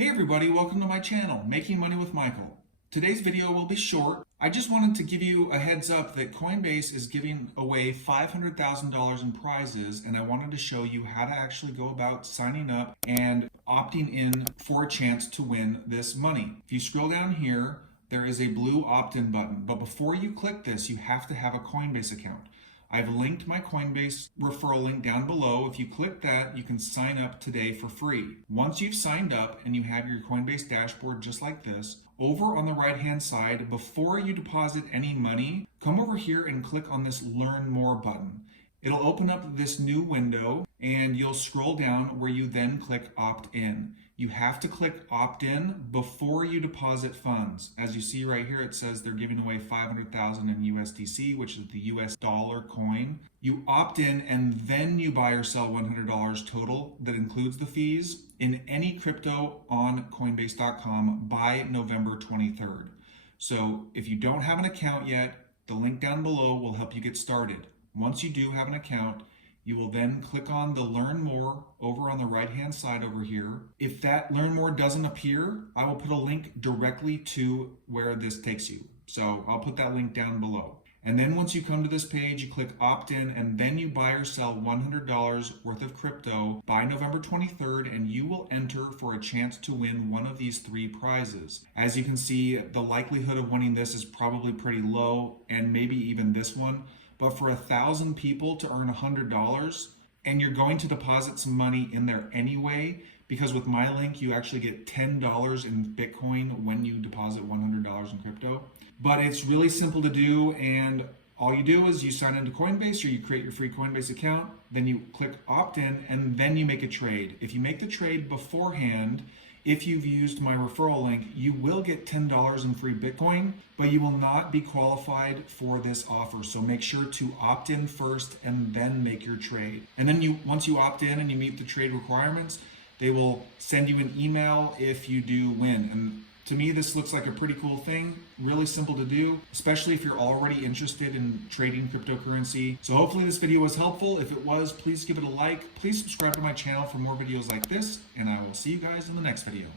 Hey everybody, welcome to my channel, Making Money with Michael. Today's video will be short. I just wanted to give you a heads up that Coinbase is giving away $500,000 in prizes, and I wanted to show you how to actually go about signing up and opting in for a chance to win this money. If you scroll down here, there is a blue opt-in button, but before you click this, you have to have a Coinbase account. I've linked my Coinbase referral link down below. If you click that, you can sign up today for free. Once you've signed up and you have your Coinbase dashboard just like this, over on the right-hand side, before you deposit any money, come over here and click on this Learn More button. It'll open up this new window and you'll scroll down where you then click Opt In. You have to click Opt In before you deposit funds. As you see right here, it says they're giving away $500,000 in USDC, which is the US dollar coin. You opt in and then you buy or sell $100 total. That includes the fees in any crypto on Coinbase.com by November 23rd. So if you don't have an account yet, the link down below will help you get started. Once you do have an account, you will then click on the Learn More over on the right-hand side over here. If that Learn More doesn't appear, I will put a link directly to where this takes you. So I'll put that link down below. And then once you come to this page, you click Opt In, and then you buy or sell $100 worth of crypto by November 23rd, and you will enter for a chance to win one of these three prizes. As you can see, the likelihood of winning this is probably pretty low, and maybe even this one. But for 1,000 people to earn $100, and you're going to deposit some money in there anyway, because with my link, you actually get $10 in Bitcoin when you deposit $100 in crypto. But it's really simple to do, and all you do is you sign into Coinbase or you create your free Coinbase account, then you click opt in, and then you make a trade. If you make the trade beforehand, if you've used my referral link, you will get $10 in free Bitcoin, but you will not be qualified for this offer. So make sure to opt in first and then make your trade. And then once you opt in and you meet the trade requirements, they will send you an email if you do win. And to me, this looks like a pretty cool thing, really simple to do, especially if you're already interested in trading cryptocurrency. So hopefully this video was helpful. If it was, please give it a like. Please subscribe to my channel for more videos like this, and I will see you guys in the next video.